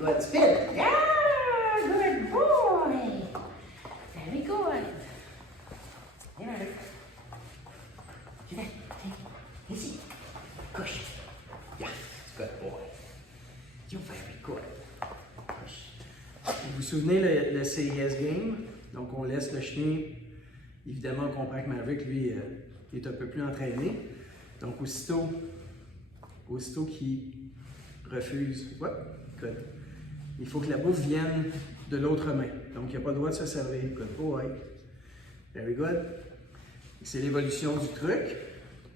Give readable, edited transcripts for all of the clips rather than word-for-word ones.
good. Spin. Yeah, good boy. Very good. Here, Maverick. See that? Take it. Easy. Push. Yeah, good boy. You're very good. Push. Vous vous souvenez le CIS game? Donc on laisse le chien. Évidemment, on comprend que Maverick, lui, est un peu plus entraîné. Donc aussitôt qu'il refuse, good. Il faut que la bouffe vienne de l'autre main. Donc il n'a pas le droit de se servir. Good boy. Very good. C'est l'évolution du truc.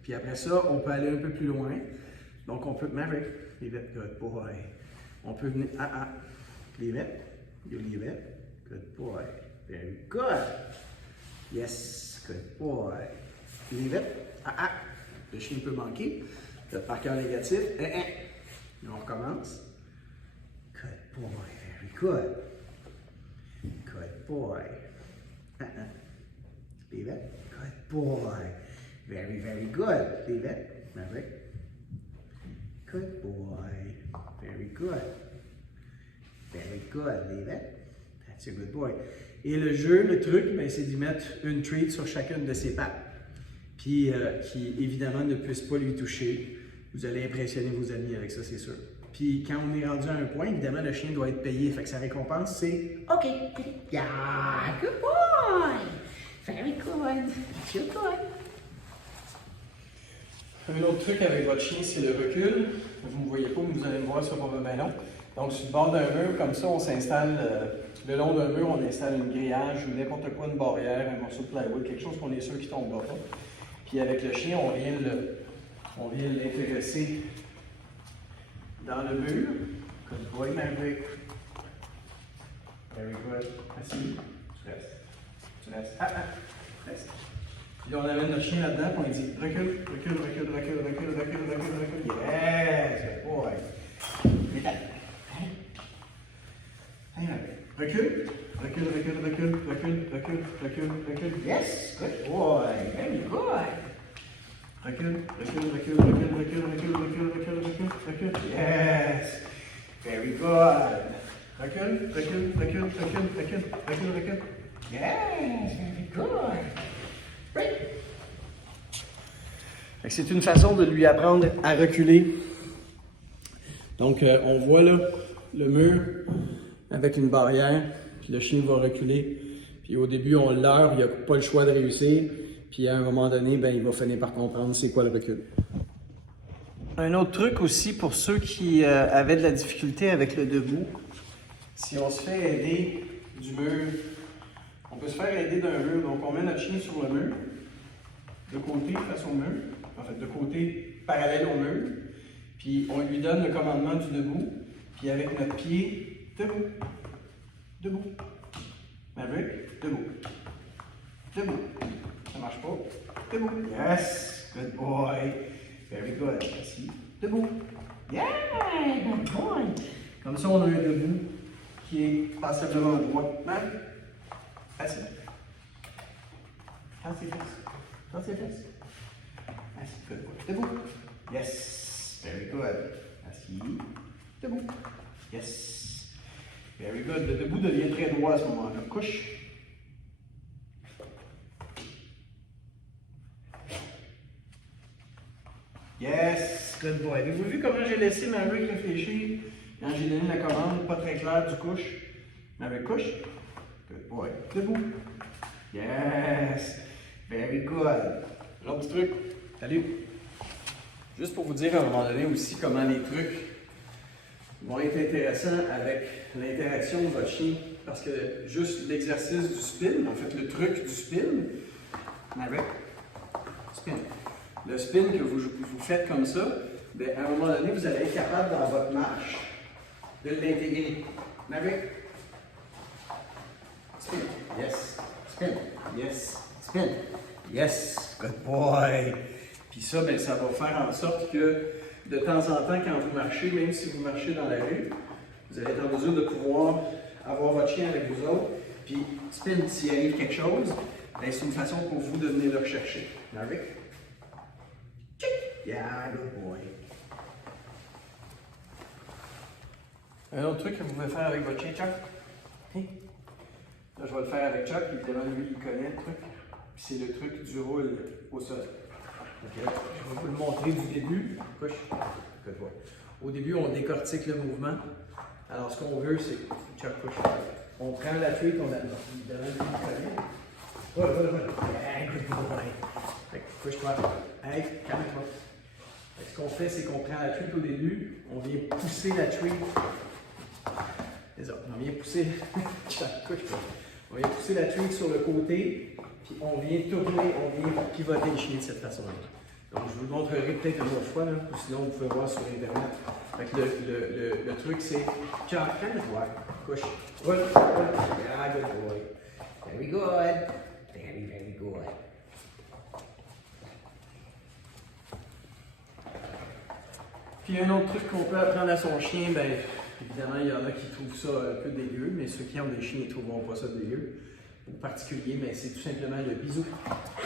Puis après ça, on peut aller un peu plus loin. Donc on peut, Maverick, leave it, good boy. On peut venir, leave it, you leave it, good boy. Very good. Yes, good boy. Leave it, le chien peut manquer. Le marqueur négatif, Et on recommence. Good boy, very good. Good boy. Leave it, good boy. Very, very good. Leave it, Maverick. Good boy. Very good. Very good. Leave it. That's a good boy. Et le jeu, le truc, ben, c'est d'y mettre une treat sur chacune de ses pattes. Puis, qui évidemment ne puisse pas lui toucher. Vous allez impressionner vos amis avec ça, c'est sûr. Puis, quand on est rendu à un point, évidemment, le chien doit être payé. Fait que sa récompense, c'est OK. Yeah, good boy. Very good. You're good. Un autre truc avec votre chien, c'est le recul. Vous ne me voyez pas, mais vous allez me voir sur mon ballon. Donc, sur le bord d'un mur, comme ça, on s'installe, le long d'un mur, on installe une grillage ou n'importe quoi, une barrière, un morceau de plywood, quelque chose qu'on est sûr qu'il ne tombera pas. Puis avec le chien, on vient l'intéresser dans le mur. Good boy, Maverick. Very good. Assis. Tu restes. Tu restes. Reste. Puis là, on amène notre chien là-dedans, puis on lui dit recule, recule, recule, recule, recule, recule, recule, recule. Yes, good boy. Hey, recule, recule, recule, recule, recule, recule, recule, recule. Yes, good boy. Very good. Recule, recule, recule, recule, recule, recule, recule, recule, recule, recule. Yes. Very good. Recule, recule, recule, recule, recule, recule, recule. Yes, very good. Great. C'est une façon de lui apprendre à reculer. Donc, on voit là le mur avec une barrière, puis le chien va reculer. Puis au début, on leurre, il n'a pas le choix de réussir. Puis à un moment donné, ben, il va finir par comprendre c'est quoi le recul. Un autre truc aussi pour ceux qui avaient de la difficulté avec le debout, si on se fait aider du mur, on peut se faire aider d'un mur. Donc on met notre chien sur le mur, de côté face au mur, en fait de côté parallèle au mur, puis on lui donne le commandement du debout, puis avec notre pied, debout, debout, Maverick, debout, debout. Ça marche pas. Debout. Yes. Good boy. Very good. Assis. Debout. Yeah. Good boy. Comme ça, on a un debout qui est passablement droit. Assis. Tends ses fesses. Tends ses fesses. Assis. Good boy. Debout. Yes. Very good. Assis. Debout. Yes. Very good. Le debout devient très droit à ce moment-là. Couche. Yes, good boy. Avez-vous vu comment j'ai laissé Maverick réfléchir quand j'ai donné la commande pas très claire du couche? Maverick couche. Good boy. Debout. Yes. Very good. L'autre petit truc. Salut. Juste pour vous dire à un moment donné aussi comment les trucs vont être intéressants avec l'interaction de votre chien. Parce que juste l'exercice du spin, en fait le truc du spin, Maverick, spin. Le spin que vous faites comme ça, bien, à un moment donné, vous allez être capable dans votre marche de l'intégrer. Maverick. Spin. Yes. Spin. Yes. Spin. Yes. Good boy. Puis ça, bien, ça va faire en sorte que de temps en temps, quand vous marchez, même si vous marchez dans la rue, vous allez être en mesure de pouvoir avoir votre chien avec vous autres. Puis spin, s'il arrive quelque chose, bien, c'est une façon pour vous de venir le rechercher. Maverick. Yeah, good boy. Un autre truc que vous pouvez faire avec votre chien, Chuck. Hein? Là, je vais le faire avec Chuck, évidemment, lui, il connaît le truc. Puis c'est le truc du roule au sol. Okay. Je vais vous le montrer du début. Couche. Au début, on décortique le mouvement. Alors, ce qu'on veut, c'est. Chuck, couche. On prend la tuile qu'on a. Évidemment, lui, il connaît. Voilà. Hey, good boy. Couche-toi. Hey, calme-toi. Ce qu'on fait, c'est qu'on prend la truite au début, on vient pousser la truite. C'est ça, on vient pousser. On vient pousser la truite sur le côté, puis on vient tourner, on vient pivoter le chien de cette façon-là. Donc, je vous le montrerai peut-être une autre fois, là, ou sinon vous pouvez voir sur Internet. Fait que le truc, c'est calme-toi, couche. Roule. Yeah, good boy. Very good. Very good. Puis un autre truc qu'on peut apprendre à son chien, ben évidemment, il y en a qui trouvent ça un peu dégueu, mais ceux qui ont des chiens ne trouveront pas ça dégueu. En particulier, ben, c'est tout simplement le bisou.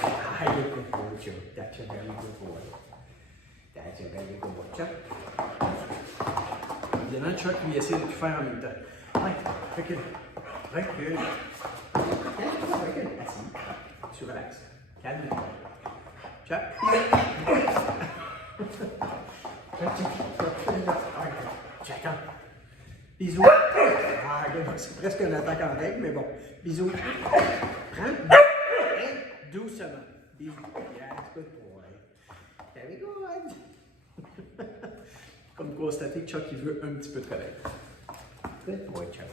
Ah, il est good boy, Chuck. That's a very good boy. That's a very good boy, Chuck. Évidemment, Chuck lui essaie de tout faire en même temps. Ouais, recule. Recule. Assis. Tu relaxes. Calme-toi. Chuck. Chacun. Bisous. Ah, c'est presque une attaque en règle, mais bon. Bisous. Prends. Doucement. Bisous. Yeah, good boy. Very good. Comme constater que Chuck, il veut un petit peu de collègue. Good boy, Chuck.